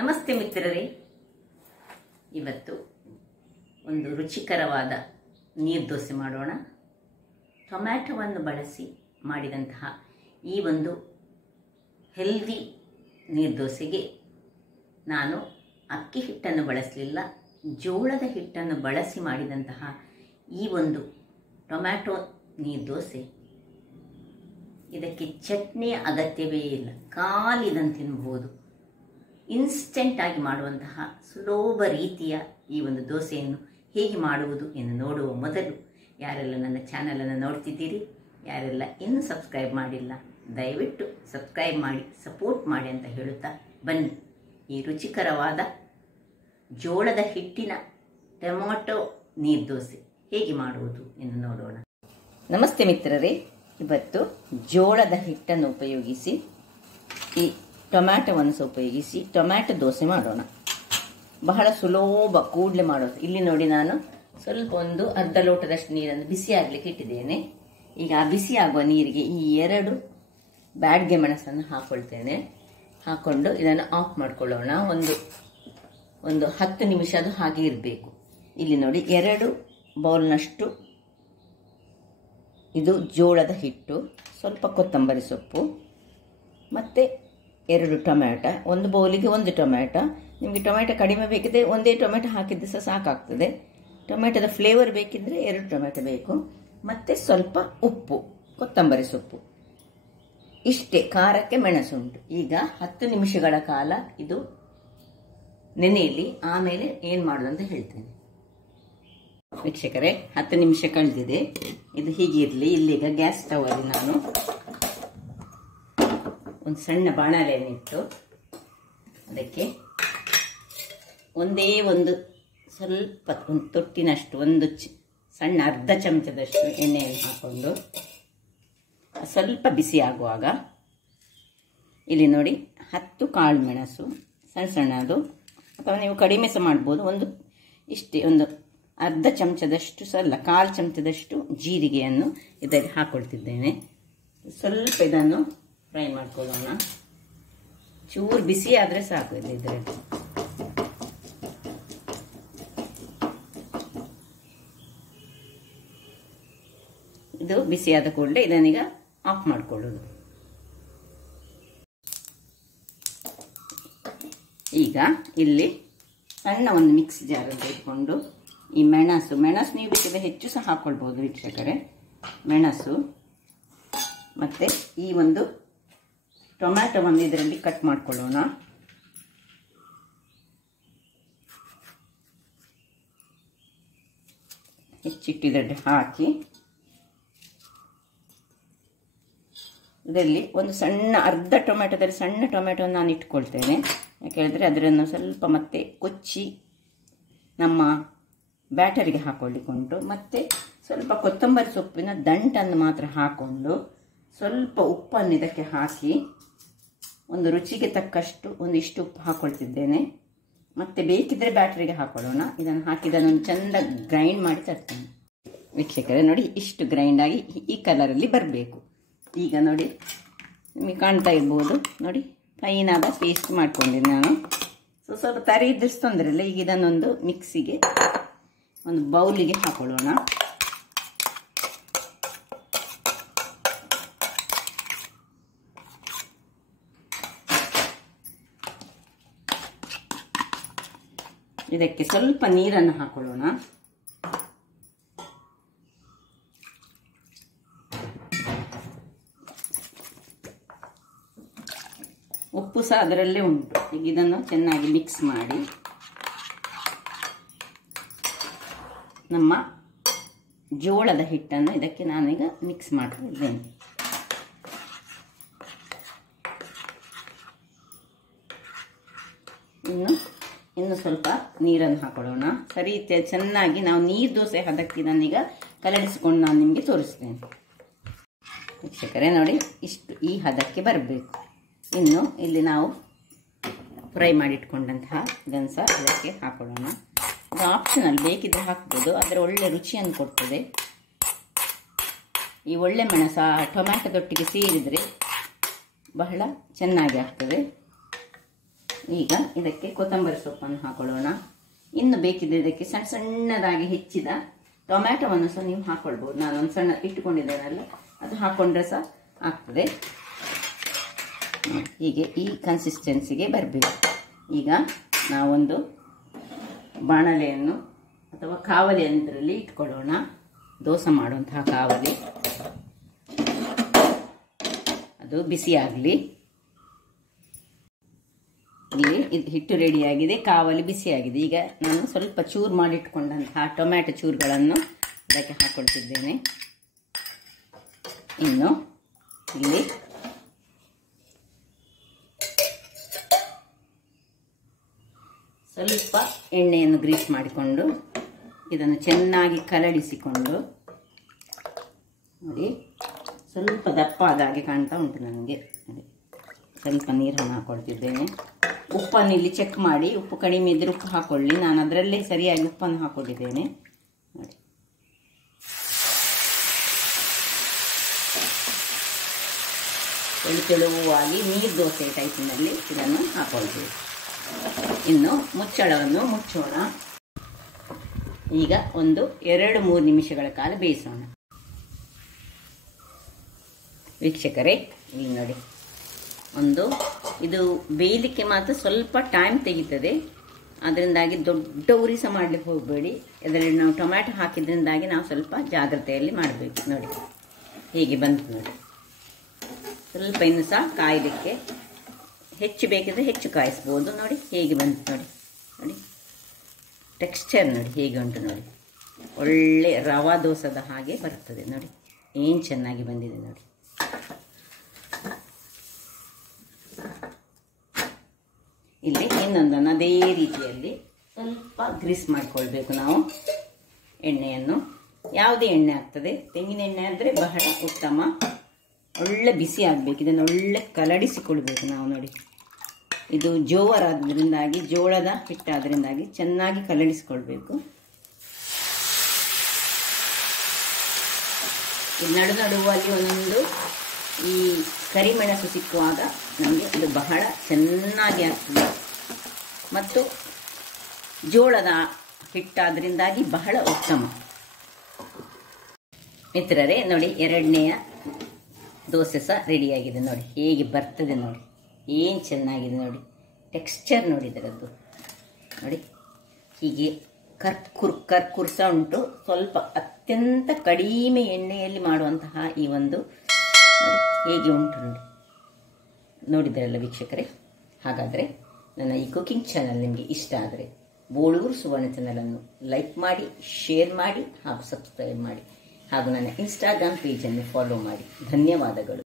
ನಮಸ್ತೆ ಮಿತ್ರರೇ, ಇವತ್ತು ಒಂದು ರುಚಿಕರವಾದ ನೀರು ದೋಸೆ ಮಾಡೋಣ. ಟೊಮ್ಯಾಟೊವನ್ನು ಬಳಸಿ ಮಾಡಿದಂತಹ ಈ ಒಂದು ಹೆಲ್ದಿ ನೀರು ದೋಸೆಗೆ ನಾನು ಅಕ್ಕಿ ಹಿಟ್ಟನ್ನು ಬಳಸಲಿಲ್ಲ, ಜೋಳದ ಹಿಟ್ಟನ್ನು ಬಳಸಿ ಮಾಡಿದಂತಹ ಈ ಒಂದು ಟೊಮ್ಯಾಟೊ ನೀರು ದೋಸೆ. ಇದಕ್ಕೆ ಚಟ್ನಿಯ ಅಗತ್ಯವೇ ಇಲ್ಲ, ಕಾಲಿದಂತೆ ತಿನ್ನಬಹುದು. ಇನ್ಸ್ಟೆಂಟ್ ಆಗಿ ಮಾಡುವಂತಹ ಸುಲಭ ರೀತಿಯ ಈ ಒಂದು ದೋಸೆಯನ್ನು ಹೇಗೆ ಮಾಡುವುದು ಎಂದು ನೋಡುವ ಮೊದಲು, ಯಾರೆಲ್ಲ ನನ್ನ ಚಾನಲನ್ನು ನೋಡ್ತಿದ್ದೀರಿ, ಯಾರೆಲ್ಲ ಇನ್ನೂ ಸಬ್ಸ್ಕ್ರೈಬ್ ಮಾಡಿಲ್ಲ, ದಯವಿಟ್ಟು ಸಬ್ಸ್ಕ್ರೈಬ್ ಮಾಡಿ ಸಪೋರ್ಟ್ ಮಾಡಿ ಅಂತ ಹೇಳುತ್ತಾ ಬನ್ನಿ ಈ ರುಚಿಕರವಾದ ಜೋಳದ ಹಿಟ್ಟಿನ ಟೊಮ್ಯಾಟೊ ನೀರು ದೋಸೆ ಹೇಗೆ ಮಾಡುವುದು ಎಂದು ನೋಡೋಣ. ನಮಸ್ತೆ ಮಿತ್ರರೇ, ಇವತ್ತು ಜೋಳದ ಹಿಟ್ಟನ್ನು ಉಪಯೋಗಿಸಿ ಈ ಟೊಮ್ಯಾಟೊವನ್ನು ಉಪಯೋಗಿಸಿ ಟೊಮ್ಯಾಟೊ ದೋಸೆ ಮಾಡೋಣ. ಬಹಳ ಸುಲಭ, ಕೂಡಲೇ ಮಾಡೋದು. ಇಲ್ಲಿ ನೋಡಿ, ನಾನು ಸ್ವಲ್ಪ ಒಂದು ಅರ್ಧ ಲೋಟದಷ್ಟು ನೀರನ್ನು ಬಿಸಿ ಆಗಲಿಕ್ಕೆ ಇಟ್ಟಿದ್ದೇನೆ. ಈಗ ಆ ಬಿಸಿ ಆಗುವ ನೀರಿಗೆ ಈ 2 ಬ್ಯಾಡ್ಗೆ ಮೆಣಸನ್ನು ಹಾಕೊಳ್ತೇನೆ. ಹಾಕೊಂಡು ಇದನ್ನು ಆಫ್ ಮಾಡ್ಕೊಳ್ಳೋಣ. ಒಂದು 10 ನಿಮಿಷ ಅದು ಹಾಗೆ ಇರಬೇಕು. ಇಲ್ಲಿ ನೋಡಿ, 2 ಬೌಲ್ನಷ್ಟು ಇದು ಜೋಳದ ಹಿಟ್ಟು, ಸ್ವಲ್ಪ ಕೊತ್ತಂಬರಿ ಸೊಪ್ಪು, ಮತ್ತು 2 ಟೊಮ್ಯಾಟೊ. ಒಂದು ಬೌಲಿಗೆ 1 ಟೊಮ್ಯಾಟೊ. ನಿಮಗೆ ಟೊಮ್ಯಾಟೊ ಕಡಿಮೆ ಬೇಕಿದ್ರೆ ಒಂದೇ ಟೊಮ್ಯಾಟೊ ಹಾಕಿದ್ರೆ ಸಹ ಸಾಕಾಗ್ತದೆ. ಟೊಮ್ಯಾಟೊದ ಫ್ಲೇವರ್ ಬೇಕಿದ್ರೆ 2 ಟೊಮ್ಯಾಟೊ ಬೇಕು. ಮತ್ತು ಸ್ವಲ್ಪ ಉಪ್ಪು, ಕೊತ್ತಂಬರಿ ಸೊಪ್ಪು, ಇಷ್ಟೇ. ಖಾರಕ್ಕೆ ಮೆಣಸುಂಟು. ಈಗ 10 ನಿಮಿಷಗಳ ಕಾಲ ಇದು ನೆನೆಯಲಿ, ಆಮೇಲೆ ಏನು ಮಾಡೋದು ಅಂತ ಹೇಳ್ತೇನೆ. ವೀಕ್ಷಕರೇ, 10 ನಿಮಿಷ ಕಳೆದಿದೆ. ಇದು ಹೀಗಿರಲಿ. ಇಲ್ಲೀಗ ಗ್ಯಾಸ್ ಸ್ಟವ್ ಅಲ್ಲಿ ನಾನು ಒಂದು ಸಣ್ಣ ಬಾಣಲೆಯನ್ನಿಟ್ಟು ಅದಕ್ಕೆ ಒಂದು ಸ್ವಲ್ಪ ಒಂದು ತೊಟ್ಟಿನಷ್ಟು, ಸಣ್ಣ ಅರ್ಧ ಚಮಚದಷ್ಟು ಎಣ್ಣೆಯನ್ನು ಹಾಕೊಂಡು ಸ್ವಲ್ಪ ಬಿಸಿ ಆಗುವಾಗ ಇಲ್ಲಿ ನೋಡಿ 10 ಕಾಳು ಮೆಣಸು ಸಣ್ಣ ಸಣ್ಣದು, ಅಥವಾ ನೀವು ಕಡಿಮೆ ಸಹ ಮಾಡ್ಬೋದು. ಒಂದು ಅರ್ಧ ಚಮಚದಷ್ಟು, ಕಾಲು ಚಮಚದಷ್ಟು ಜೀರಿಗೆಯನ್ನು ಇದಕ್ಕೆ ಹಾಕೊಳ್ತಿದ್ದೇನೆ. ಸ್ವಲ್ಪ ಇದನ್ನು ಫ್ರೈ ಮಾಡ್ಕೊಳ್ಳೋಣ. ಚೂರು ಬಿಸಿ ಆದರೆ ಸಾಕು. ಇದರಲ್ಲಿ ಇದು ಬಿಸಿಯಾದ ಕೂಡಲೇ ಇದನ್ನೀಗ ಆಫ್ ಮಾಡ್ಕೊಳ್ಳೋದು. ಈಗ ಇಲ್ಲಿ ಸಣ್ಣ ಒಂದು ಮಿಕ್ಸಿ ಜಾರಲ್ಲಿ ಇಟ್ಕೊಂಡು ಈ ಮೆಣಸು ನೀವು ಬೇಕಿದ್ರೆ ಹೆಚ್ಚು ಸಹ ಹಾಕೊಳ್ಬೋದು ವೀಕ್ಷಕರೇ. ಮೆಣಸು ಮತ್ತು ಈ ಒಂದು ಟೊಮ್ಯಾಟೊವನ್ನು ಇದರಲ್ಲಿ ಕಟ್ ಮಾಡ್ಕೊಳ್ಳೋಣ. ಹೆಚ್ಚಿಟ್ಟಿದ್ರಲ್ಲಿ ಹಾಕಿ ಇದರಲ್ಲಿ ಒಂದು ಸಣ್ಣ ಅರ್ಧ ಟೊಮ್ಯಾಟೊದಲ್ಲಿ ಸಣ್ಣ ಟೊಮ್ಯಾಟೊವನ್ನು ನಾನು ಇಟ್ಕೊಳ್ತೇನೆ. ಯಾಕೆ ಹೇಳಿದ್ರೆ ಅದನ್ನು ಸ್ವಲ್ಪ ಮತ್ತೆ ಕೊಚ್ಚಿ ನಮ್ಮ ಬ್ಯಾಟರಿಗೆ ಹಾಕೊಳ್ಳಿಕ್ಕುಂಟು. ಮತ್ತು ಸ್ವಲ್ಪ ಕೊತ್ತಂಬರಿ ಸೊಪ್ಪಿನ ದಂಟನ್ನು ಮಾತ್ರ ಹಾಕ್ಕೊಂಡು ಸ್ವಲ್ಪ ಉಪ್ಪನ್ನು ಇದಕ್ಕೆ ಹಾಕಿ ಒಂದು ರುಚಿಗೆ ತಕ್ಕಷ್ಟು ಇಷ್ಟು ಉಪ್ಪು ಹಾಕೊಳ್ತಿದ್ದೇನೆ. ಮತ್ತು ಬೇಕಿದ್ರೆ ಬ್ಯಾಟರಿಗೆ ಹಾಕೊಳ್ಳೋಣ. ಇದನ್ನು ಹಾಕಿದನ್ನೊಂದು ಚೆಂದ ಗ್ರೈಂಡ್ ಮಾಡಿ ತರ್ತೇನೆ. ವೀಕ್ಷಕರೇ ನೋಡಿ, ಇಷ್ಟು ಗ್ರೈಂಡ್ ಆಗಿ ಈ ಕಲರಲ್ಲಿ ಬರಬೇಕು. ಈಗ ನೋಡಿ, ನಿಮಗೆ ಕಾಣ್ತಾ ಇರ್ಬೋದು ನೋಡಿ, ಫೈನಾದ ಪೇಸ್ಟ್ ಮಾಡ್ಕೊಂಡಿದ್ದೆ ನಾನು. ಸ್ವಲ್ಪ ತರಿ ಇದ್ರೆ ತೊಂದರೆ ಇಲ್ಲ. ಈಗ ಇದನ್ನೊಂದು ಮಿಕ್ಸಿಗೆ, ಒಂದು ಬೌಲಿಗೆ ಹಾಕೊಳ್ಳೋಣ. ಇದಕ್ಕೆ ಸ್ವಲ್ಪ ನೀರನ್ನು ಹಾಕೊಳ್ಳೋಣ. ಉಪ್ಪು ಸಹ ಅದರಲ್ಲೇ ಉಂಟು. ಈಗ ಇದನ್ನು ಚೆನ್ನಾಗಿ ಮಿಕ್ಸ್ ಮಾಡಿ ನಮ್ಮ ಜೋಳದ ಹಿಟ್ಟನ್ನು ಇದಕ್ಕೆ ನಾನೀಗ ಮಿಕ್ಸ್ ಮಾಡ್ತಾ ಇದ್ದೇನೆ. ಇನ್ನು ಸ್ವಲ್ಪ ನೀರನ್ನು ಹಾಕೊಳ್ಳೋಣ. ಸರಿ, ಚೆನ್ನಾಗಿ ನಾವು ನೀರು ದೋಸೆ ಹದಕ್ಕೆ ಇದನ್ನೀಗ ಕಲಡಿಸಿಕೊಂಡು ನಾನು ನಿಮಗೆ ತೋರಿಸ್ತೇನೆ. ವೀಕ್ಷಕರೇ ನೋಡಿ, ಇಷ್ಟು ಈ ಹದಕ್ಕೆ ಬರಬೇಕು. ಇನ್ನು ಇಲ್ಲಿ ನಾವು ಫ್ರೈ ಮಾಡಿಟ್ಕೊಂಡಂತಹ ಇದನ್ನು ಸಹ ಇದಕ್ಕೆ ಹಾಕೊಳ್ಳೋಣ. ಇದು ಆಪ್ಷನಲ್, ಬೇಕಿದ್ರೆ ಹಾಕ್ಬೋದು, ಆದರೆ ಒಳ್ಳೆ ರುಚಿಯನ್ನು ಕೊಡ್ತದೆ. ಈ ಒಳ್ಳೆ ಮೆಣಸ ಟೊಮ್ಯಾಟೊದೊಟ್ಟಿಗೆ ಸೇರಿದರೆ ಬಹಳ ಚೆನ್ನಾಗಿ ಆಗ್ತದೆ. ಈಗ ಇದಕ್ಕೆ ಕೊತ್ತಂಬರಿ ಸೊಪ್ಪನ್ನು ಹಾಕೊಳ್ಳೋಣ. ಇನ್ನು ಬೇಕಿದ್ರೆ ಇದಕ್ಕೆ ಸಣ್ಣ ಸಣ್ಣದಾಗಿ ಹೆಚ್ಚಿದ ಟೊಮ್ಯಾಟೊವನ್ನು ಸಹ ನೀವು ಹಾಕೊಳ್ಬೋದು. ನಾನೊಂದು ಸಣ್ಣ ಇಟ್ಟುಕೊಂಡಿದ್ದೇನಲ್ಲ, ಅದು ಹಾಕೊಂಡ್ರೆ ಸಹ ಆಗ್ತದೆ. ಹೀಗೆ ಈ ಕನ್ಸಿಸ್ಟೆನ್ಸಿಗೆ ಬರಬೇಕು. ಈಗ ನಾವೊಂದು ಬಾಣಲೆಯನ್ನು ಅಥವಾ ಕಾವಲಿ ಯಂತ್ರದಲ್ಲಿ ಇಟ್ಕೊಳ್ಳೋಣ. ದೋಸೆ ಮಾಡುವಂತಹ ಕಾವಲಿ, ಅದು ಬಿಸಿಯಾಗಲಿ. ಇಲ್ಲಿ ಇದು ಹಿಟ್ಟು ರೆಡಿಯಾಗಿದೆ, ಕಾವಲಿ ಬಿಸಿಯಾಗಿದೆ. ಈಗ ನಾನು ಸ್ವಲ್ಪ ಚೂರು ಮಾಡಿಟ್ಕೊಂಡಂತಹ ಟೊಮ್ಯಾಟೊ ಚೂರುಗಳನ್ನು ಅದಕ್ಕೆ ಹಾಕೊಳ್ತಿದ್ದೇನೆ. ಇನ್ನು ಇಲ್ಲಿ ಸ್ವಲ್ಪ ಎಣ್ಣೆಯನ್ನು ಗ್ರೀಸ್ ಮಾಡಿಕೊಂಡು ಇದನ್ನು ಚೆನ್ನಾಗಿ ಕಲಡಿಸಿಕೊಂಡು, ನೋಡಿ ಸ್ವಲ್ಪ ದಪ್ಪ ಆದ ಹಾಗೆ ಕಾಣ್ತಾ ಉಂಟು ನನಗೆ. ನೋಡಿ, ಸ್ವಲ್ಪ ನೀರನ್ನು ಹಾಕೊಳ್ತಿದ್ದೇನೆ. ಉಪ್ಪನ್ನು ಇಲ್ಲಿ ಚೆಕ್ ಮಾಡಿ, ಉಪ್ಪು ಕಡಿಮೆ ಇದ್ದರೆ ಉಪ್ಪು ಹಾಕೊಳ್ಳಿ. ನಾನು ಅದರಲ್ಲೇ ಸರಿಯಾಗಿ ಉಪ್ಪನ್ನು ಹಾಕೊಂಡಿದ್ದೇನೆ. ನೋಡಿ, ತೆಳುವಾಗಿ ನೀರು ದೋಸೆ ಟೈಪಿನಲ್ಲಿ ಇದನ್ನು ಹಾಕೊಳ್ತೀವಿ. ಇನ್ನು ಮುಚ್ಚಳವನ್ನು ಮುಚ್ಚೋಣ. ಈಗ ಒಂದು 2-3 ನಿಮಿಷಗಳ ಕಾಲ ಬೇಯಿಸೋಣ. ವೀಕ್ಷಕರೇ, ಇಲ್ಲಿ ನೋಡಿ, ಇದು ಬೇಯಲಿಕ್ಕೆ ಮಾತ್ರ ಸ್ವಲ್ಪ ಟೈಮ್ ತೆಗಿತದೆ. ಅದರಿಂದಾಗಿ ದೊಡ್ಡ ಉರಿ ಸಹ ಮಾಡಲಿಕ್ಕೆ ಹೋಗಬೇಡಿ. ಅದರಲ್ಲಿ ನಾವು ಟೊಮ್ಯಾಟೊ ಹಾಕಿದ್ರಿಂದಾಗಿ ನಾವು ಸ್ವಲ್ಪ ಜಾಗ್ರತೆಯಲ್ಲಿ ಮಾಡಬೇಕು. ನೋಡಿ, ಹೀಗೆ ಬಂತು ನೋಡಿ. ಸ್ವಲ್ಪ ಇನ್ನು ಸಹ ಕಾಯಲಿಕ್ಕೆ ಹೆಚ್ಚು ಬೇಕಿದ್ರೆ ಹೆಚ್ಚು ಕಾಯಿಸ್ಬೋದು. ನೋಡಿ ಹೇಗೆ ಬಂತು ನೋಡಿ. ನೋಡಿ ಟೆಕ್ಸ್ಚರ್ ನೋಡಿ ಹೇಗೆ ಉಂಟು ನೋಡಿ. ಒಳ್ಳೆ ರವಾ ದೋಸದ ಹಾಗೆ ಬರ್ತದೆ ನೋಡಿ. ಏನು ಚೆನ್ನಾಗಿ ಬಂದಿದೆ ನೋಡಿ. ಇಲ್ಲಿ ಇನ್ನೊಂದನ್ನು ಅದೇ ರೀತಿಯಲ್ಲಿ ಸ್ವಲ್ಪ ಗ್ರೀಸ್ ಮಾಡಿಕೊಳ್ಬೇಕು ನಾವು. ಎಣ್ಣೆಯನ್ನು ಯಾವುದೇ ಎಣ್ಣೆ ಆಗ್ತದೆ, ತೆಂಗಿನ ಎಣ್ಣೆ ಆದರೆ ಬಹಳ ಉತ್ತಮ. ಒಳ್ಳೆ ಬಿಸಿ ಆಗಬೇಕು. ಇದನ್ನು ಒಳ್ಳೆ ಕಲಡಿಸಿಕೊಳ್ಬೇಕು ನಾವು. ನೋಡಿ, ಇದು ಜೋವರಾದ್ರಿಂದಾಗಿ, ಜೋಳದ ಹಿಟ್ಟಾದ್ರಿಂದಾಗಿ ಚೆನ್ನಾಗಿ ಕಲಡಿಸಿಕೊಳ್ಬೇಕು. ನಡುವಲ್ಲಿ ಒಂದೊಂದು ಈ ಕರಿಮೆಣಸು ಸಿಕ್ಕುವಾಗ ನಮಗೆ ಇದು ಬಹಳ ಚೆನ್ನಾಗಿ ಆಗ್ತದೆ. ಮತ್ತು ಜೋಳದ ಹಿಟ್ಟಾದ್ರಿಂದಾಗಿ ಬಹಳ ಉತ್ತಮ. ಮಿತ್ರರೇ, ನೋಡಿ, 2ನೇಯ ದೋಸೆ ಸಹ ರೆಡಿಯಾಗಿದೆ. ನೋಡಿ ಹೇಗೆ ಬರ್ತದೆ ನೋಡಿ. ಏನು ಚೆನ್ನಾಗಿದೆ ನೋಡಿ. ಟೆಕ್ಸ್ಚರ್ ನೋಡಿ ಇದರದ್ದು. ನೋಡಿ ಹೀಗೆ ಕರ್ಕುರ್ ಸಹ ಉಂಟು. ಸ್ವಲ್ಪ ಅತ್ಯಂತ ಕಡಿಮೆ ಎಣ್ಣೆಯಲ್ಲಿ ಮಾಡುವಂತಹ ಈ ಒಂದು ಹೇಗೆ ಉಂಟು ನೋಡಿ. ನೋಡಿದ್ರಲ್ಲ ವೀಕ್ಷಕರೇ. ಹಾಗಾದರೆ ನನ್ನ ಈ ಕುಕಿಂಗ್ ಚಾನಲ್ ನಿಮಗೆ ಇಷ್ಟ ಆದರೆ ಬೋಳೂರು ಸುವರ್ಣ ಚಾನಲನ್ನು ಲೈಕ್ ಮಾಡಿ, ಶೇರ್ ಮಾಡಿ ಹಾಗೂ ಸಬ್ಸ್ಕ್ರೈಬ್ ಮಾಡಿ. ಹಾಗೂ ನನ್ನ ಇನ್ಸ್ಟಾಗ್ರಾಮ್ ಪೇಜನ್ನು ಫಾಲೋ ಮಾಡಿ. ಧನ್ಯವಾದಗಳು.